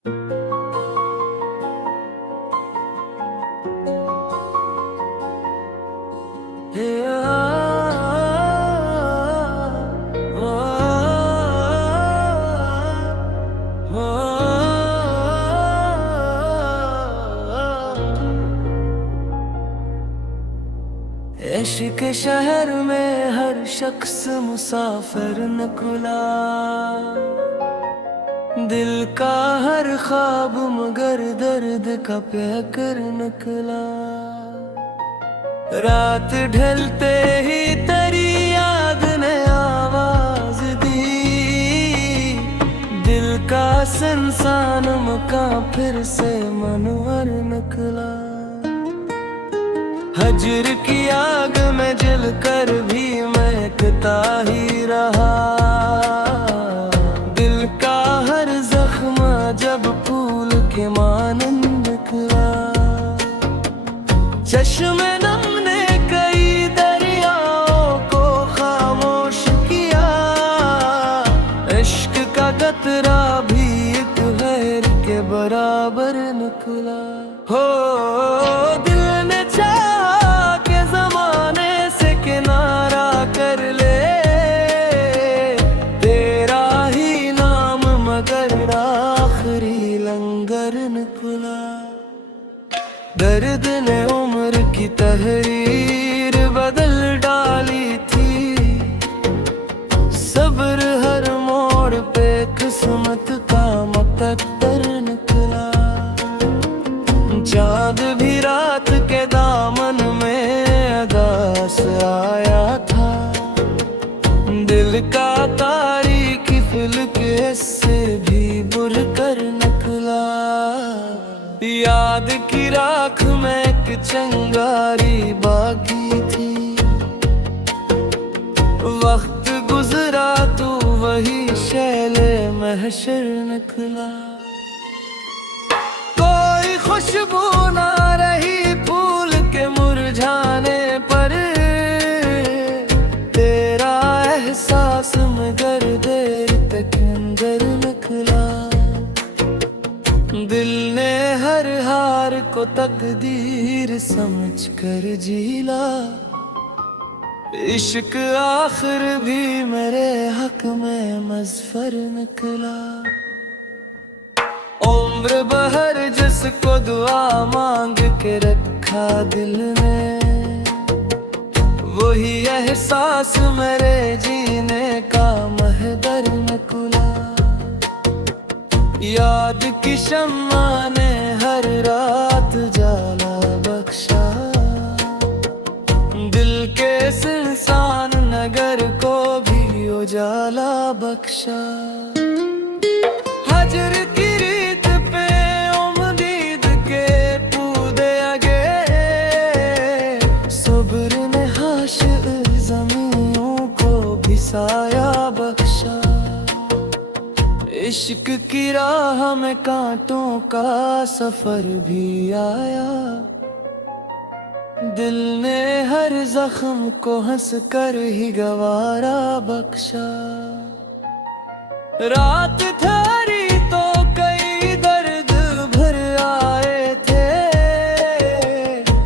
इश्क के शहर में हर शख्स मुसाफिर निकला, दिल का हर ख्वाब मगर दर्द का पैकर निकला। रात ढलते ही तेरी याद ने आवाज दी, दिल का सनसनाम का फिर से मनवर निकला। हजर की आग में जल कर भी महकता ही रहा, दिल का हर जख्म जब फूल के मानंद निकला। चश्मे नम ने कई दरियाओं को खामोश किया, इश्क का कतरा भी एक गैर के बराबर निकला। हो दिल ने चाहा के जमाने से किनारा कर ले, तेरा ही नाम मगर आखिरी लंगर निकला। दर्द ने उम्र की तहरीर बदल डाली थी, सब्र हर मोड़ पे किस्मत का मुकद्दर निकला। चाँद भी रात के दामन में अदास आया था, दिल का तारीकी फिल्क से भी बुर कर निकला। याद की राख में एक चिंगारी बाकी थी, वक्त गुजरा तो वही शैले महशर निकला। कोई खुशबू ना रही फूल के मुरझाने पर, तेरा एहसास मगर देर तक अंदर निकला। दिल ने हर हार को तकदीर समझ कर जीला, इश्क आखिर भी मेरे हक में मज़फर निकला। उम्र बहर जिसको दुआ मांग के रखा दिल ने, वही एहसास मेरे जीने का महदर निकला। याद की शम्मा ने हर रात जाला बख्शा, दिल के सुनसान नगर को भी उजाला बख्शा। हजर की रीत पे उम्मीद के पूदे आगे, सब्र ने हाशिर ज़मीनों को भी साया बख्शा। इश्क की राह में कांटों का सफर भी आया, दिल ने हर जख्म को हंस कर ही गवारा बख्शा। रात ठहरी तो कई दर्द भर आए थे,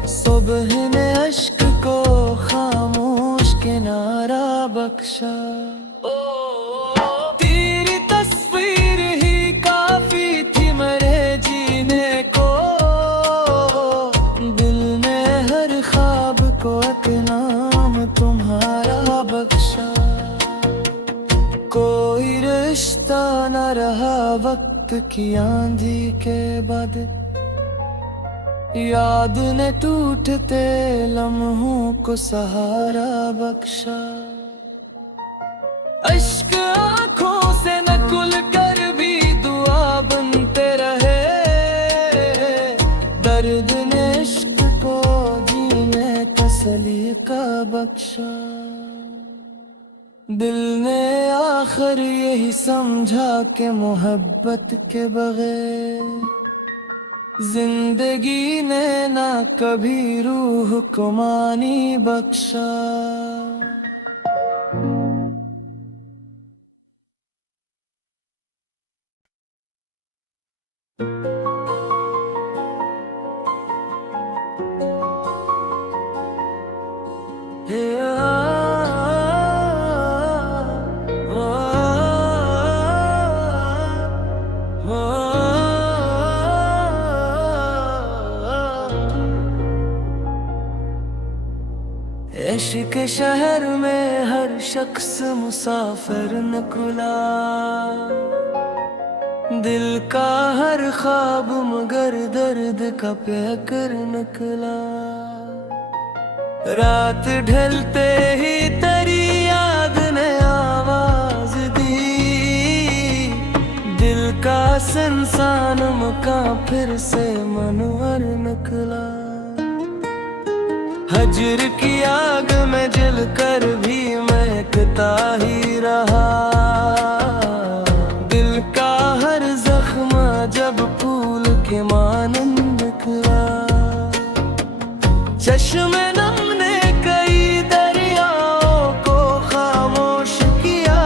सुबह ने अश्क को खामोश किनारा बख्शा। तेरी तस्वीर ही काफी थी मेरे जीने को, दिल ने हर ख्वाब को एक नाम तुम्हारा बख्शा। कोई रिश्ता न रहा वक्त की आंधी के बाद, याद ने टूटते लम्हों को सहारा बख्शा। अश्क आँखों से न खुल कर भी दुआ बनते रहे, दर्द ने इश्क को जीने का सलीका बख्शा। दिल ने आखिर यही समझा कि मोहब्बत के बगैर जिंदगी ने ना कभी रूह को मानी बख्शा। हे इश्क के शहर में हर शख्स मुसाफिर निकला, दिल का हर ख्वाब मगर दर्द का पैकर निकला। रात ढलते ही तेरी याद ने आवाज दी, दिल का संसान मका फिर से मनवर निकला। हजर की आग में जल कर भी महकता ही रहा, दिल का हर जख्म जब फूल के मानंद निकला। चश्मे नम ने कई दरियाओं को खामोश किया,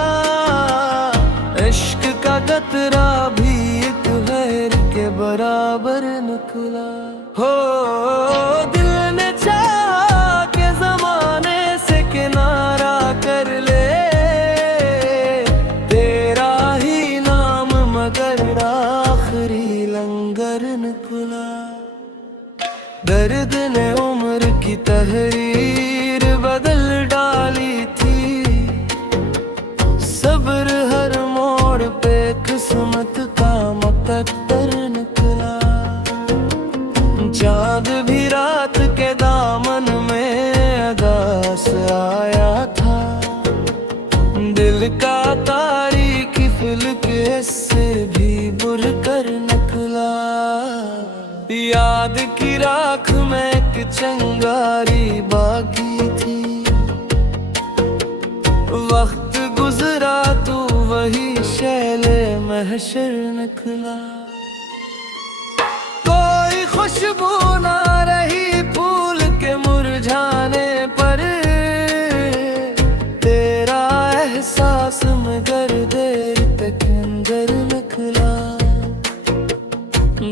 इश्क का कतरा भी एक लहर के बराबर निकला। हो दिल ने चाहा के जमाने से किनारा कर ले, तेरा ही नाम मगर आखिरी लंगर निकला। दर्द ने उम्र की तहरीर बदल डाली थी, सब्र हर मोड़ पे किस्मत का मुकद्दर निकला। चाँद भी रात के दामन में अदास आया था, दिल का तारीकी फिल्क से भी बुर कर निकला। याद की राख में एक चंगारी बाकी थी, वक्त गुजरा तो वही शैले महशर निकला। कोई खुशबू ना रही फूल के मुरझाने पर, तेरा एहसास मगर देर तक अंदर निकला।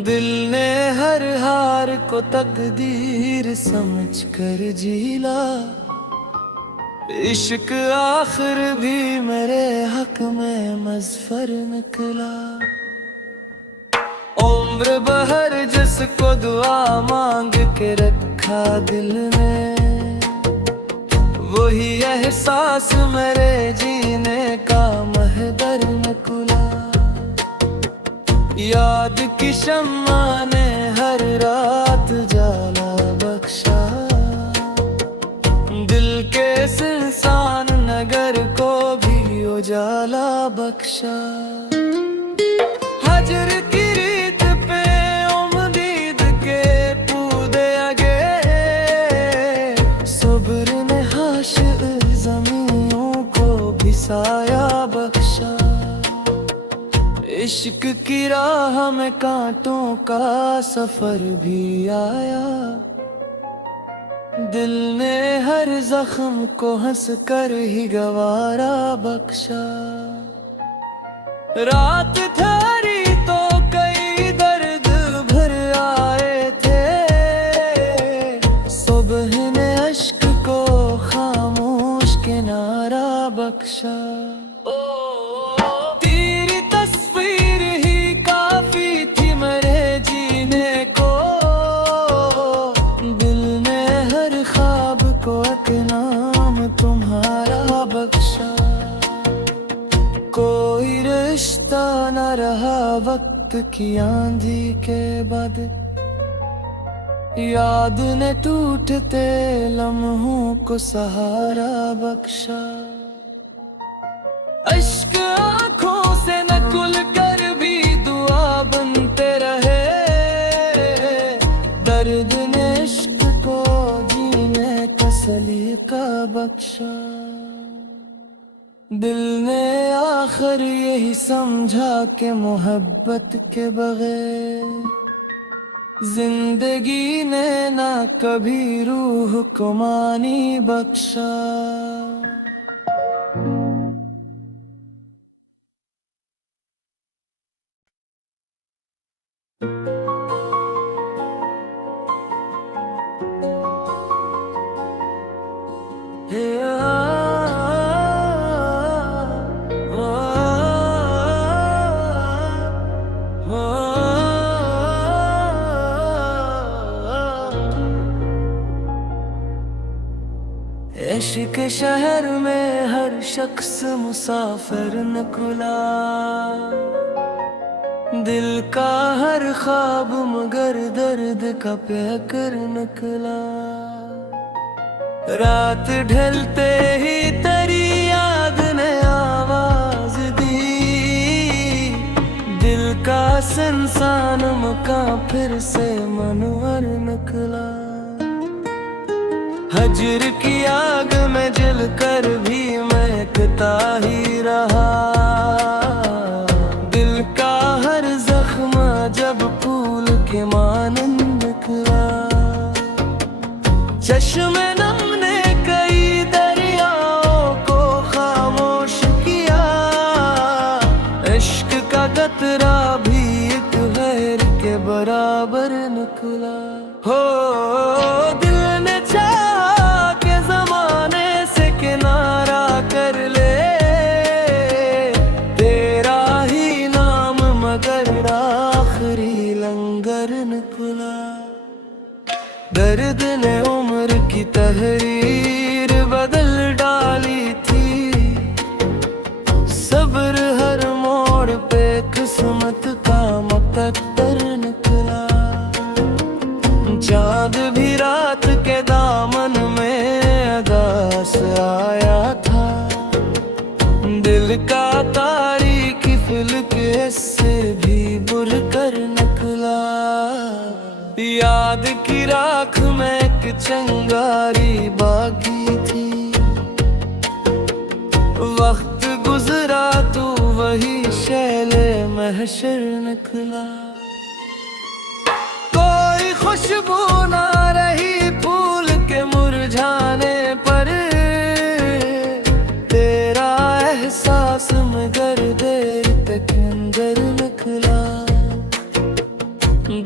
दिल ने हर हार को तकदीर समझ कर जीला, इश्क आखिर भी मेरे हक में मज़फर निकला। उम्र बहर जिसको दुआ मांग के रखा दिल ने, वही एहसास मेरे जीने का महदर निकला। याद की शम्मा ने हर रात जाला बख्शा, दिल के सुनसान नगर को भी उजाला बख्शा। हजर की रीत पे उम्मीद के पूदे आगे, सब्र ने हाशिर ज़मीनों को भी साया बख्शा। इश्क की राह में कांटों का सफर भी आया, दिल ने हर जख्म को हंस कर ही गवारा बख्शा। रात ठहरी तो कई दर्द भर आए थे, सुबह ने अश्क को खामोश किनारा बख्शा। तेरी तस्वीर ही काफी थी मेरे जीने को, दिल ने हर ख्वाब को एक नाम तुम्हारा बख्शा। कोई रिश्ता न रहा वक्त की आंधी के बाद, याद ने टूटते लम्हों को सहारा बख्शा। अश्क आँखों से न खुल कर भी दुआ बनते रहे, दर्द ने इश्क को जीने का सलीका बख्शा। दिल ने आखिर यही समझा कि मोहब्बत के बगैर जिंदगी ने ना कभी रूह को मानी बख्शा। हे इश्क के शहर में हर शख्स मुसाफिर निकला, दिल का हर ख्वाब मगर दर्द का पैकर निकला। रात ढलते ही तेरी याद ने आवाज दी, दिल का संसान मका फिर से मनवर निकला। हजर की आग में जल कर भी महकता ही रहा, दिल का हर जख्म जब फूल के मानंद निकला। चश्मे नम ने कई दरियाओं को खामोश किया, इश्क का कतरा भी एक लहर के बराबर निकला। हो दिल ने चाहा के जमाने से किनारा कर ले, तेरा ही नाम मगर आखिरी लंगर निकला। दर्द ने उम्र की तहरीर बदल डाली थी, सब्र हर मोड़ पे किस्मत का मुकद्दर निकला। चाँद भी रात के दामन में अदास आया था, दिल का तारीकी फलक से भी बुर कर निकला। याद की राख में एक चंगारी बाकी थी, वक्त गुजरा तो वही शैले महशर निकला। कोई खुशबू ना रही फूल के मुरझाने पर, तेरा एहसास मगर देर तक अंदर निकला।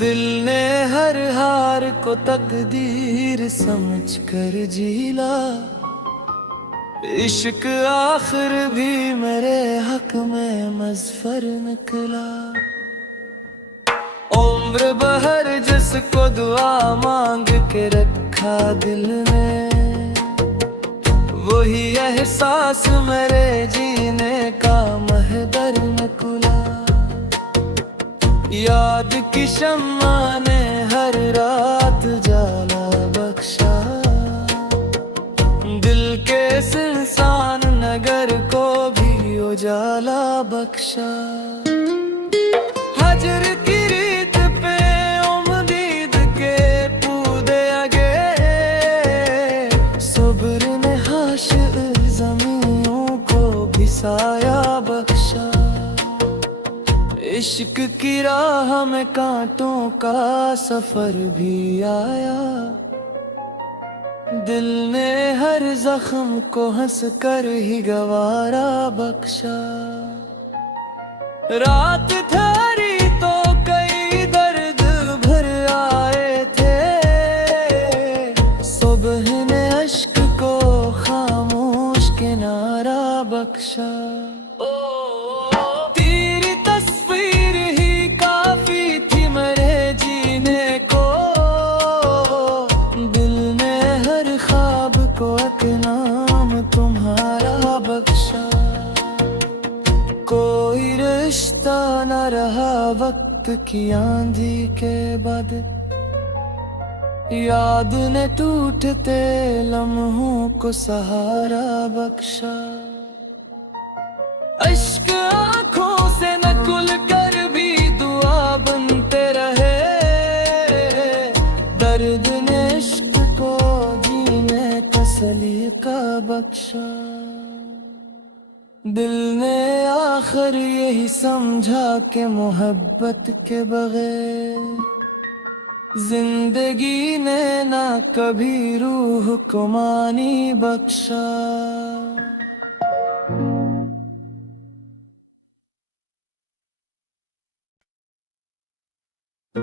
दिल ने हर हार को तकदीर समझ कर जीला, इश्क आखिर भी मेरे हक में मज़फर निकला। उम्र बहर जिसको दुआ मांग के रखा दिल ने, वही एहसास मेरे जीने का महदर निकला। याद की शम्मा ने हर रात जाला बख्शा, दिल के इंसान नगर को भी उजाला बख्शा। हजर की रीत पे उम्मीद के पूदे आगे, सब्र ने हाशिर ज़मीनों को भी साया बख्शा। इश्क की राह में कांटों का सफर भी आया, दिल ने हर जख्म को हंस कर ही गवारा बख्शा। रात ठहरी तो कई दर्द भर आए थे, सुबह ने अश्क को खामोश किनारा बख्शा। तेरी तस्वीर ही काफी थी मेरे जीने को, दिल ने हर ख्वाब को एक नाम तुम्हारा बख्शा। कोई रिश्ता न रहा वक्त की आंधी के बाद, याद ने टूटते लम्हों को सहारा बख्शा। इश्क आँखों से न खुल कर भी दुआ बनते रहे, दर्द ने इश्क को जीने का सलीका बख्शा। दिल ने आखिर यही समझा कि मोहब्बत के बगैर जिंदगी ने ना कभी रूह को मानी बख्शा। हे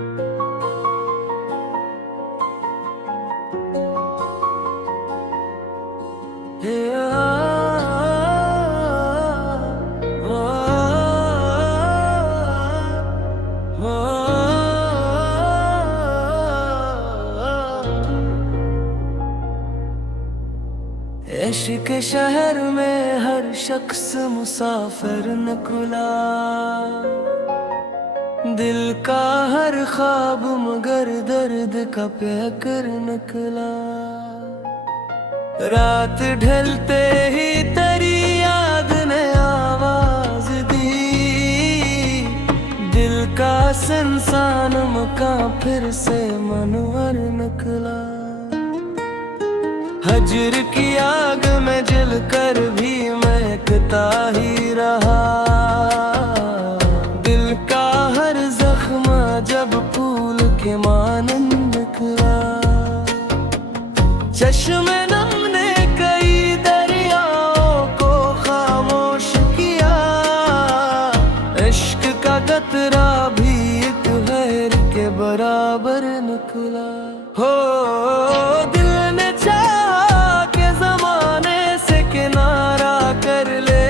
इश्क के शहर में हर शख्स मुसाफिर निकला, दिल का हर ख्वाब मगर दर्द का पैकर निकला। रात ढलते ही तेरी याद ने आवाज दी, दिल का सुनसान मकान फिर से मनवर निकला। हजर की आग में जल कर भी महकता ही रहा, दिल का हर जख्म जब फूल के मानंद निकला। चश्मे नम ने कई दरियाओं को खामोश किया, इश्क का कतरा भी एक लहर के बराबर निकला। हो दिल ने चाहा के जमाने से किनारा कर ले,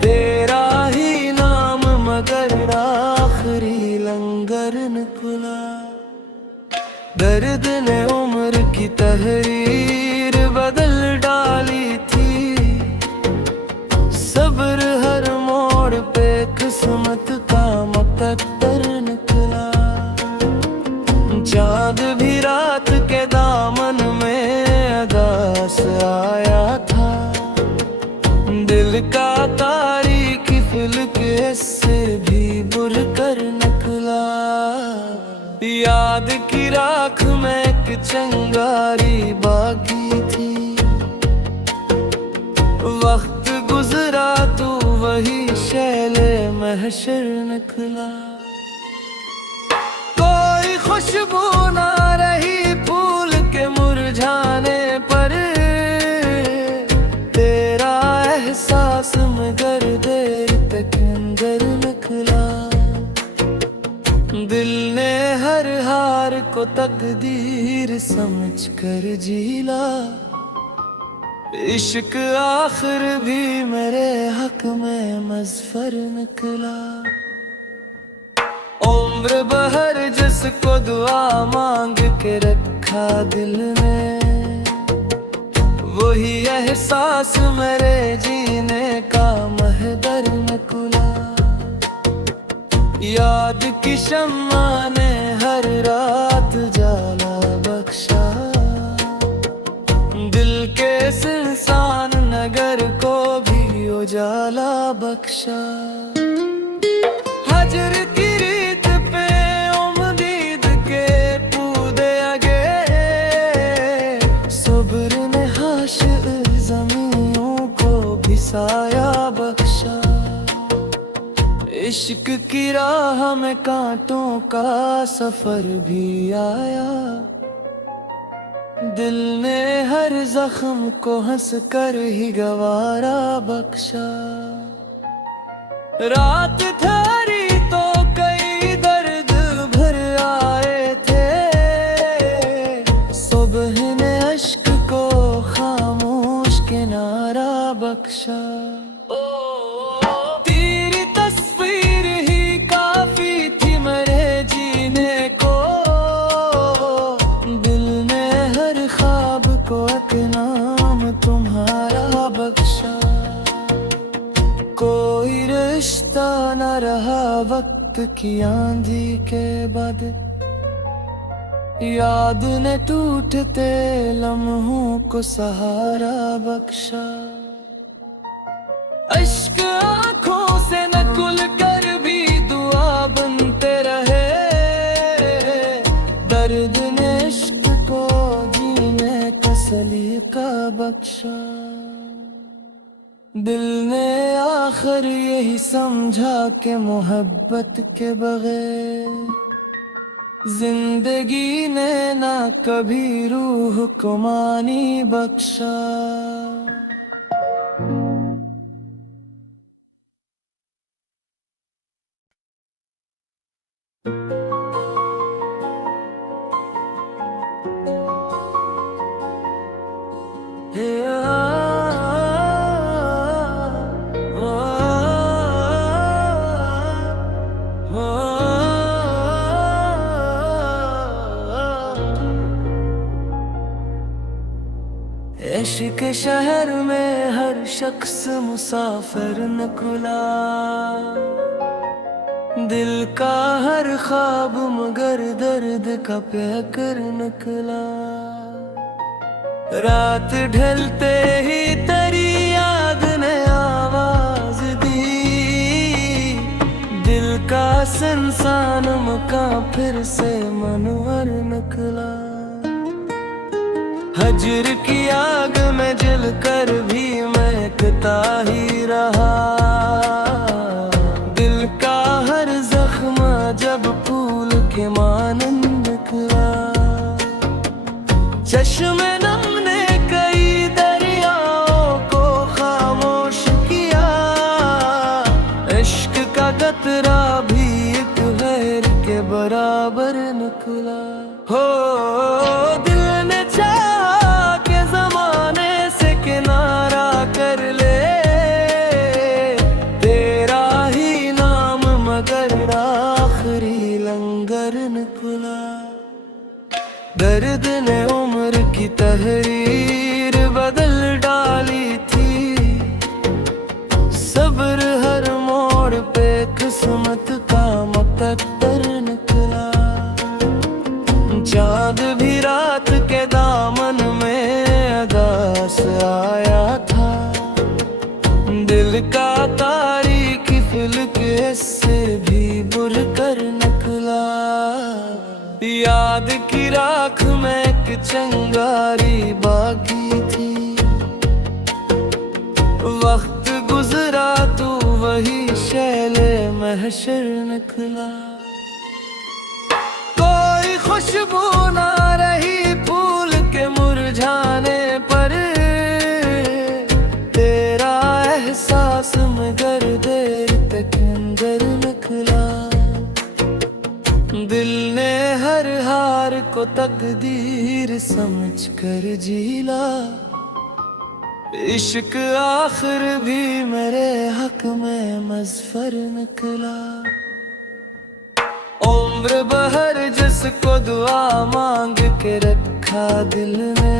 तेरा ही नाम मगर आखिरी लंगर निकला। दर्द ने उम्र की तहरीर बदल डाली थी, सब्र हर मोड़ पे किस्मत का मुकद्दर निकला। चाँद भी रात के दामन में अदास आया था, दिल का तारीकी फलक से भी बुर कर निकला। याद की राख में एक चिंगारी बाकी थी, वक्त गुजरा तो वही शैले महशर निकला। कोई खुशबू ना रही फूल के मुरझाने पर, तेरा एहसास मगर देर तक अंदर निकला। दिल ने हर हार को तकदीर समझ कर जीला, इश्क आखिर भी मेरे हक में मज़फर निकला। उम्र बहर जिसको दुआ मांग के रखा दिल ने, वही एहसास मेरे जीने का महदर निकला। याद की शम्मा ने हर रात जाला बख्शा, दिल के सुनसान नगर को भी उजाला बख्शा। हजर की रीत पे उम्मीद के पूदे आगे, सब्र ने हाशिर ज़मीनों को भी साया बख्शा। इश्क की राह में कांटों का सफर भी आया, दिल ने हर जख्म को हंस कर ही गवारा बख्शा। रात ठहरी तो कई दर्द भर आए थे, सुबह ने अश्क को खामोश किनारा बख्शा। तेरी तस्वीर ही काफी थी मेरे जीने को, दिल ने हर ख्वाब को एक नाम तुम्हारा बख्शा। कोई रिश्ता न रहा वक्त की आंधी के बाद, याद ने टूटते लम्हों को सहारा बख्शा। इश्क आँखों से न खुल कर भी दुआ बनते रहे, दर्द ने इश्क को जीने का सलीका बख्शा। दिल ने आखिर यही समझा कि मोहब्बत के बगैर जिंदगी ने ना कभी रूह को मानी बख्शा। हे इश्क के शहर में हर शख्स मुसाफिर निकला, दिल का हर ख्वाब मगर दर्द का पैकर निकला। रात ढलते ही तेरी याद ने आवाज दी, दिल का संसान मका फिर से मनवर निकला। हजर की आग में जल कर भी महकता ही रहा, दिल का हर जख्म जब फूल के मानंद निकला। चश्मे नम ने कई दरियाओं को खामोश किया, इश्क का कतरा भी एक लहर के बराबर निकला। हो दिल ने चाहा के जमाने से किनारा कर ले, तेरा ही नाम मगर आखिरी लंगर निकला। दर्द ने उम्र की तहरीर बदल डाली थी, सब्र हर मोड़ पे किस्मत का मुकद्दर निकला। चाँद भी रात के दामन में अदास आया था, दिल का तारीकी फिल्क इससे भी बुर कर निकला। याद की राख में एक चंगारी बाकी थी, वक्त गुजरा तो वही शैले महशर निकला। कोई खुशबू ना रही फूल के मुरझाने पर, तेरा एहसास मगर देर तक अंदर निकला। दिल ने हर हार को तकदीर समझ कर जीला, इश्क आखिर भी मेरे हक में मज़फर निकला। उम्र बहर जिसको दुआ मांग के रखा दिल ने,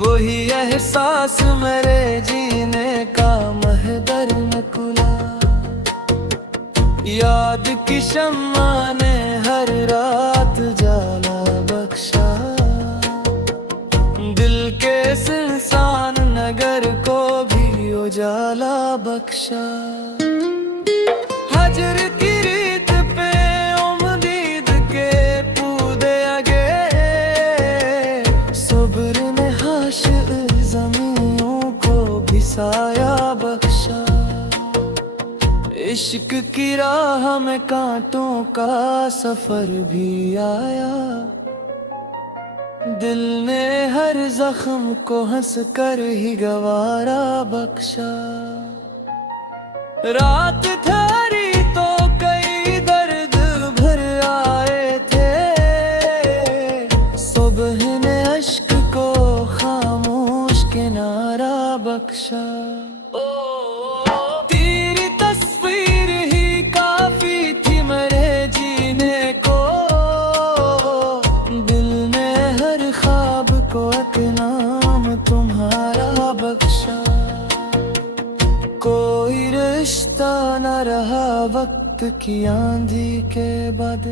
वही एहसास मेरे जीने का महदर निकला। याद की शम्मा ने हर रात जाला बख्शा, दिल के सुनसान नगर को भी उजाला बख्शा। हजर की रीत पे उम्मीद के पूदे आगे, सब्र ने हाशिर ज़मीनों को भी साया बख्शा। इश्क की राह में कांटों का सफर भी आया, दिल ने हर जख्म को हंस कर ही गवारा बख्शा। रात ठहरी तो कई दर्द भर आए थे, सुबह ने अश्क को खामोश किनारा बख्शा। तेरी तस्वीर ही काफी थी मेरे जीने को, दिल ने हर ख्वाब को एक नाम तुम्हारा बख्शा। कोई रिश्ता न रहा वक्त की आंधी के बाद,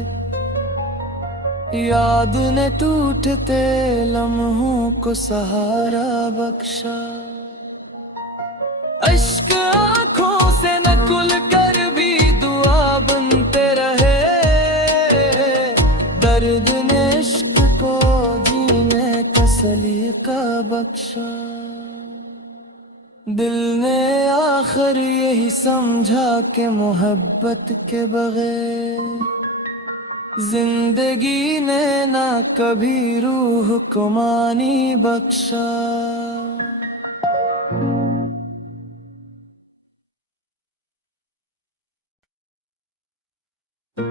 याद ने टूटते लम्हों को सहारा बख्शा। अश्क आँखों से न खुल कर भी दुआ बनते रहे, दर्द ने इश्क को जीने का सलीका बख्शा। दिल ने आखिर यही समझा कि मोहब्बत के बगैर जिंदगी ने ना कभी रूह को मानी बख्शा। हे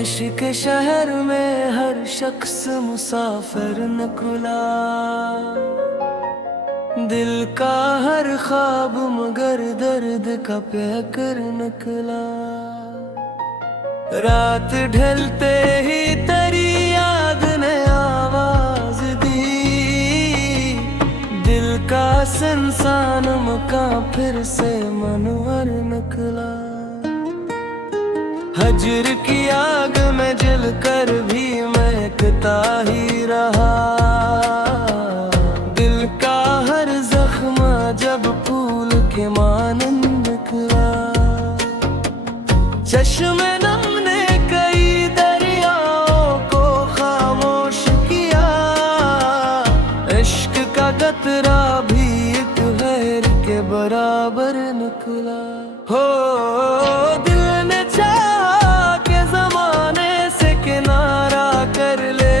इश्क के शहर में हर शख्स मुसाफिर निकला, दिल का हर ख्वाब मगर दर्द का पैकर निकला। रात ढलते ही तेरी याद ने आवाज दी, दिल का सुनसान मकान फिर से मनवर निकला। हजर की आग में जल कर भी महकता ही रहा, दिल का हर जख्म जब फूल के मानंद निकला। चश्मे नम ने कई दरियाओं को खामोश किया, इश्क का कतरा भी एक लहर के बराबर निकला। हो दिल ने चाहा के जमाने से किनारा कर ले,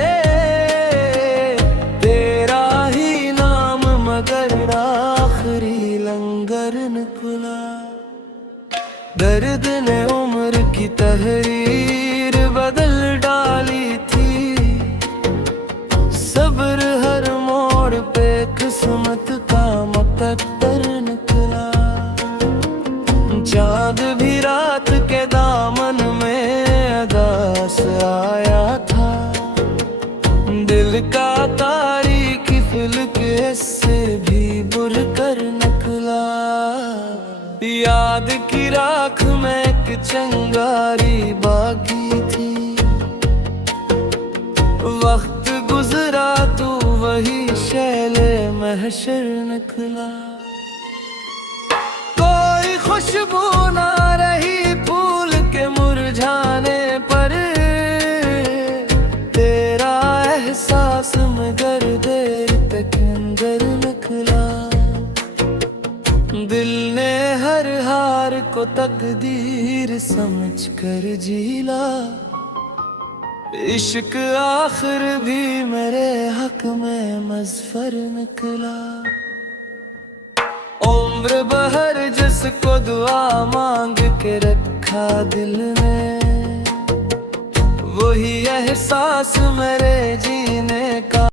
तेरा ही नाम मगर आखिरी लंगर निकला। दर्द ने उम्र की तहरीर बदल डाली थी, सब्र हर मोड़ पे किस्मत का मुकद्दर निकला। चाँद भी रात के दामन में अदास आया था, दिल का तारीकी फिल्क से भी बुर कर निकला। याद की राख में एक चंगारी बाकी थी, वक्त गुजरा तो वही शैले महशर निकला। कोई खुशबू ना रही फूल के मुरझाने पर, तेरा एहसास मगर देर तक अंदर निकला। दिल ने हर हार को तकदीर समझ कर झीला, इश्क आखिर भी मेरे हक में मज़फर निकला। उम्र बहर जिसको दुआ मांग के रखा दिल ने, वही एहसास मेरे जीने